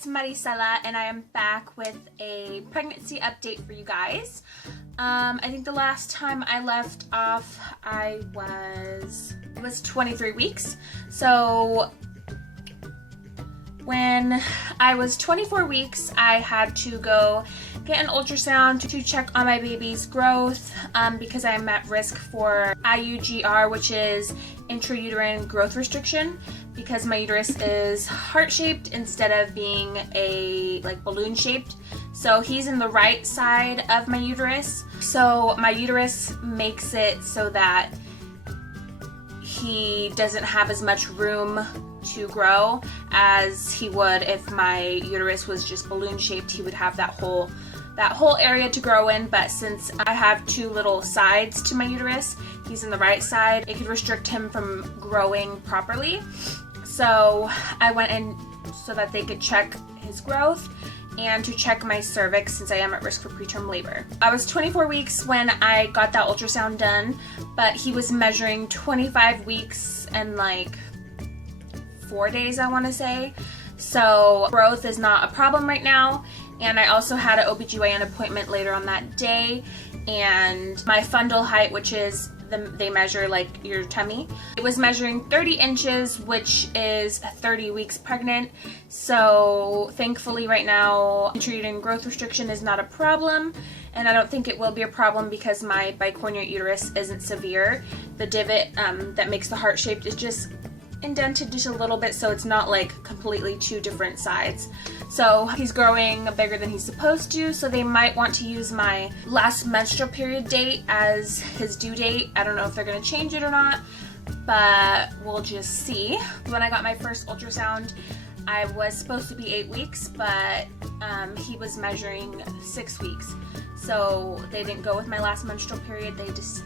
it's Maricela and I am back with a pregnancy update for you guys. I think the last time I left off it was 23 weeks. So when I was 24 weeks, I had to go get an ultrasound to check on my baby's growth because I'm at risk for IUGR, which is intrauterine growth restriction, because my uterus is heart-shaped instead of being balloon shaped. So he's in the right side of my uterus. So my uterus makes it so that he doesn't have as much room to grow as he would if my uterus was just balloon shaped. He would have that whole area to grow in, but since I have two little sides to my uterus, he's in the right side, it could restrict him from growing properly. So I went in so that they could check his growth and to check my cervix since I am at risk for preterm labor. I was 24 weeks when I got that ultrasound done, but he was measuring 25 weeks and 4 days, I want to say. So growth is not a problem right now. And I also had an OBGYN appointment later on that day, and my fundal height, which is they measure your tummy, it was measuring 30 inches, which is 30 weeks pregnant. So thankfully right now intrauterine growth restriction is not a problem, and I don't think it will be a problem because my bicornuate uterus isn't severe. The divot that makes the heart shaped is just indented just a little bit, so it's not completely two different sides. So he's growing bigger than he's supposed to, so they might want to use my last menstrual period date as his due date. I don't know if they're going to change it or not, but we'll just see. When I got my first ultrasound, I was supposed to be 8 weeks, but he was measuring 6 weeks. So they didn't go with my last menstrual period, they just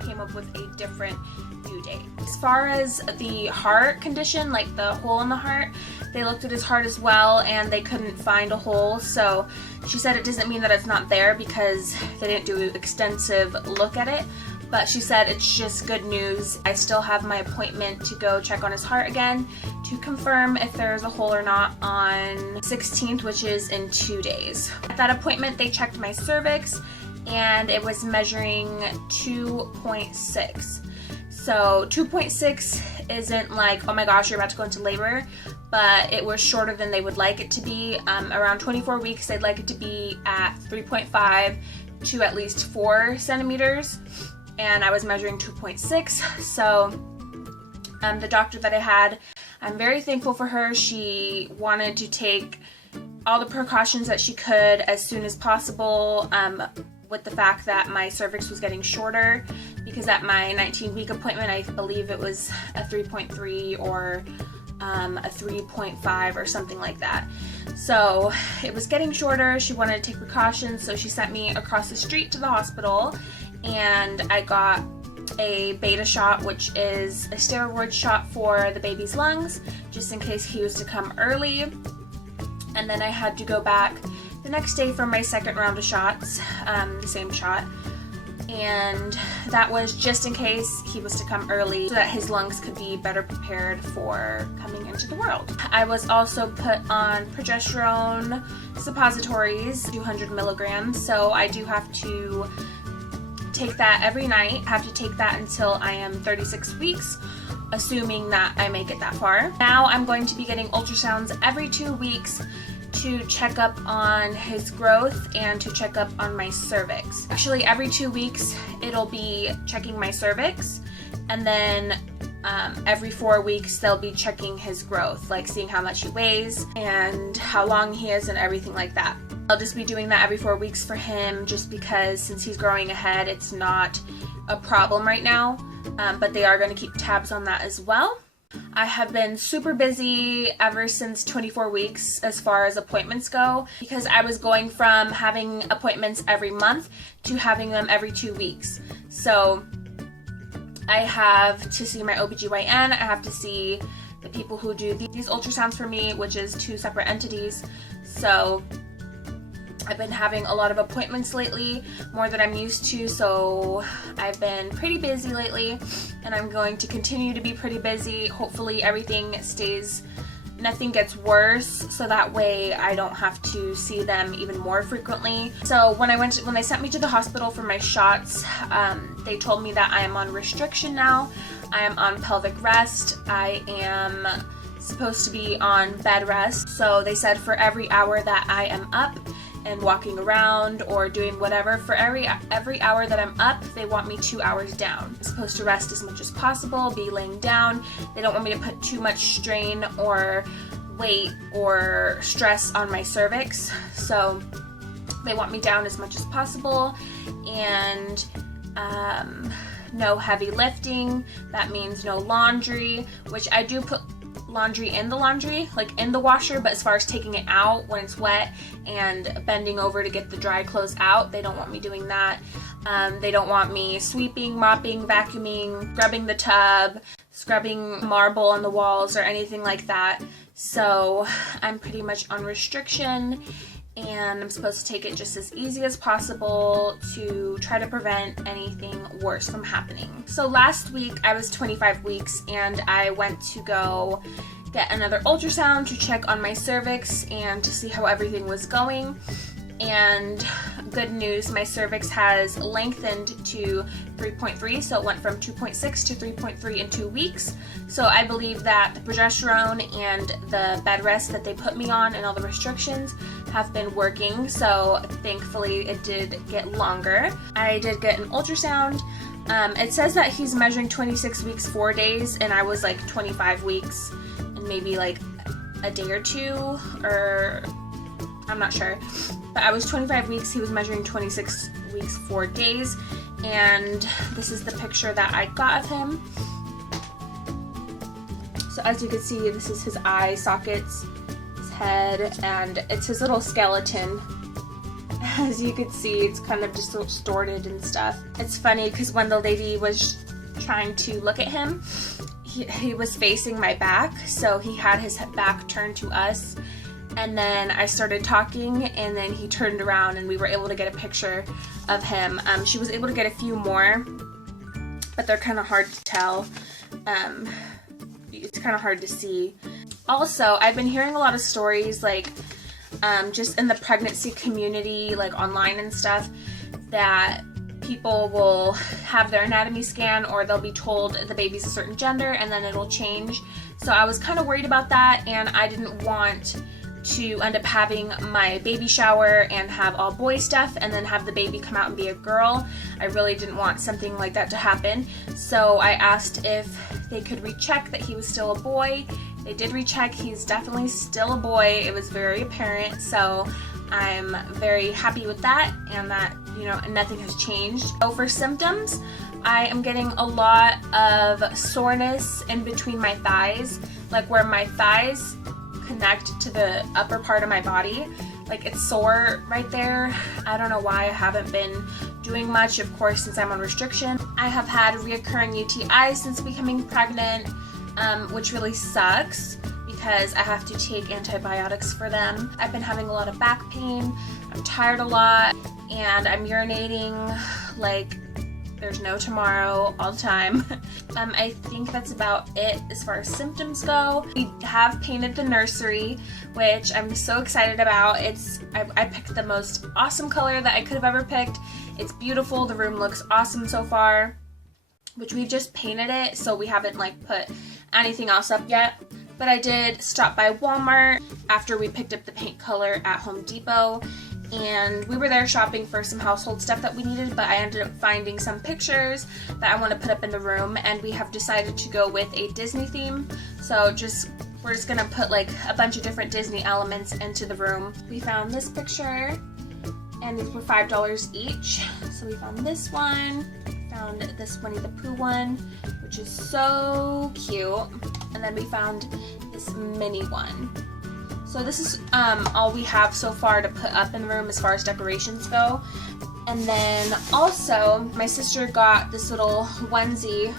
came up with a different due date. As far as the heart condition, the hole in the heart, they looked at his heart as well and they couldn't find a hole. So she said it doesn't mean that it's not there because they didn't do an extensive look at it, but she said it's just good news. I still have my appointment to go check on his heart again to confirm if there's a hole or not on 16th, which is in 2 days. At that appointment, they checked my cervix and it was measuring 2.6. So 2.6 isn't oh my gosh, you're about to go into labor, but it was shorter than they would like it to be. Around 24 weeks, they'd like it to be at 3.5 to at least 4 centimeters, and I was measuring 2.6. So the doctor that I had, I'm very thankful for her. She wanted to take all the precautions that she could as soon as possible, with the fact that my cervix was getting shorter, because at my 19-week appointment, I believe it was a 3.3 or a 3.5 or something like that. So it was getting shorter. She wanted to take precautions, so she sent me across the street to the hospital, and I got a beta shot, which is a steroid shot for the baby's lungs, just in case he was to come early. And then I had to go back the next day for my second round of shots, the same shot, and that was just in case he was to come early so that his lungs could be better prepared for coming into the world. I was also put on Progesterone Suppositories, 200 milligrams, so I do have to take that every night. I have to take that until I am 36 weeks, assuming that I make it that far. Now I'm going to be getting ultrasounds every 2 weeks to check up on his growth and to check up on my cervix. Actually, every 2 weeks it'll be checking my cervix, and then every 4 weeks they'll be checking his growth, seeing how much he weighs and how long he is and everything like that. I'll just be doing that every 4 weeks for him, just because since he's growing ahead, it's not a problem right now, but they are going to keep tabs on that as well. I have been super busy ever since 24 weeks as far as appointments go, because I was going from having appointments every month to having them every 2 weeks. So I have to see my OBGYN, I have to see the people who do these ultrasounds for me, which is 2 separate entities. So I've been having a lot of appointments lately, more than I'm used to, so I've been pretty busy lately, and I'm going to continue to be pretty busy. Hopefully everything stays nothing gets worse, so that way I don't have to see them even more frequently. So when they sent me to the hospital for my shots, they told me that I am on restriction now. I am on pelvic rest. I am supposed to be on bed rest. So they said for every hour that I am up and walking around or doing whatever, for every hour that I'm up, they want me 2 hours down. I'm supposed to rest as much as possible, be laying down. They don't want me to put too much strain or weight or stress on my cervix. So they want me down as much as possible, and no heavy lifting. That means no laundry, which I do put laundry in the laundry, like in the washer, but as far as taking it out when it's wet and bending over to get the dry clothes out, they don't want me doing that. They don't want me sweeping, mopping, vacuuming, scrubbing the tub, scrubbing marble on the walls or anything like that. So I'm pretty much on restriction, and I'm supposed to take it just as easy as possible to try to prevent anything worse from happening. So last week I was 25 weeks and I went to go get another ultrasound to check on my cervix and to see how everything was going. And good news, my cervix has lengthened to 3.3, so it went from 2.6 to 3.3 in 2 weeks. So I believe that the progesterone and the bed rest that they put me on and all the restrictions have been working, so thankfully it did get longer. I did get an ultrasound. It says that he's measuring 26 weeks 4 days, and I was like 25 weeks and maybe like a day or two, or I'm not sure. But I was 25 weeks, he was measuring 26 weeks 4 days, and this is the picture that I got of him. So as you can see, this is his eye sockets, his head, and it's his little skeleton. As you can see, it's kind of distorted and stuff. It's funny because when the lady was trying to look at him, he was facing my back, so he had his back turned to us. And then I started talking, and then he turned around and we were able to get a picture of him. She was able to get a few more, but they're kind of hard to tell. It's kind of hard to see. Also, I've been hearing a lot of stories, like just in the pregnancy community, like online and stuff, that people will have their anatomy scan, or they'll be told the baby's a certain gender and then it'll change. So I was kind of worried about that, and I didn't want to end up having my baby shower and have all boy stuff and then have the baby come out and be a girl. I really didn't want something like that to happen. So I asked if they could recheck that he was still a boy. They did recheck. He's definitely still a boy. It was very apparent. So I'm very happy with that, and that, you know, nothing has changed. So for symptoms, I am getting a lot of soreness in between my thighs, like where my thighs connect to the upper part of my body. Like it's sore right there. I don't know why. I haven't been doing much, of course, since I'm on restriction. I have had reoccurring UTIs since becoming pregnant, which really sucks because I have to take antibiotics for them. I've been having a lot of back pain. I'm tired a lot, and I'm urinating like there's no tomorrow all the time. I think that's about it as far as symptoms go. We have painted the nursery, which I'm so excited about. I picked the most awesome color that I could have ever picked. It's beautiful. The room looks awesome so far, which we just painted it, so we haven't like put anything else up yet. But I did stop by Walmart after we picked up the paint color at Home Depot, and we were there shopping for some household stuff that we needed, but I ended up finding some pictures that I want to put up in the room, and we have decided to go with a Disney theme. So we're just gonna put like a bunch of different Disney elements into the room. We found this picture, and these were $5 each. So we found this one, found this Winnie the Pooh one, which is so cute, and then we found this mini one. So this is all we have so far to put up in the room as far as decorations go. And then also, my sister got this little onesie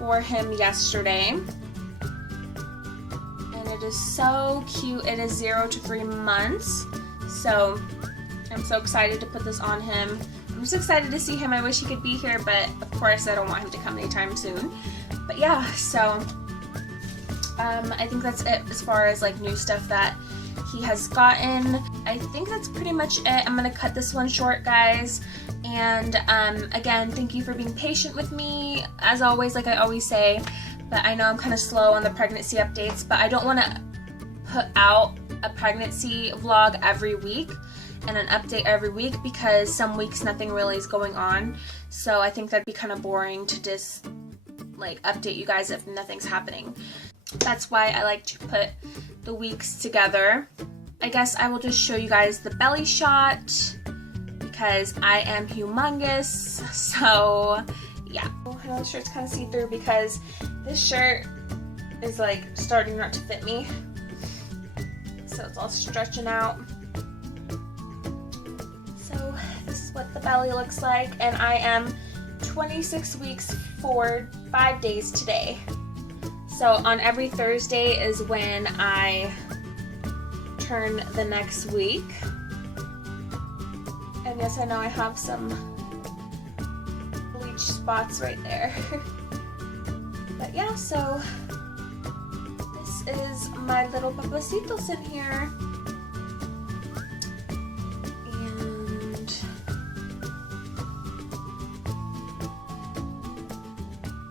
for him yesterday. And it is so cute. It is 0 to 3 months. So I'm so excited to put this on him. I'm just excited to see him. I wish he could be here, but of course I don't want him to come anytime soon. But yeah, so I think that's it as far as like new stuff that he has gotten. I think that's pretty much it. I'm gonna cut this one short, guys. And again, thank you for being patient with me. As always, like I always say, but I know I'm kind of slow on the pregnancy updates, but I don't want to put out a pregnancy vlog every week and an update every week because some weeks nothing really is going on. So I think that'd be kind of boring to just like update you guys if nothing's happening. That's why I like to put the weeks together. I guess I will just show you guys the belly shot because I am humongous. So yeah. I know the shirt's kind of see-through because this shirt is like starting not to fit me. So it's all stretching out. So this is what the belly looks like, and I am 26 weeks for 5 days today. So on every Thursday is when I turn the next week. And yes, I know I have some bleach spots right there. But yeah, so this is my little papacitos in here. And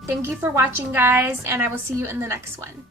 thank you for watching, guys, and I will see you in the next one.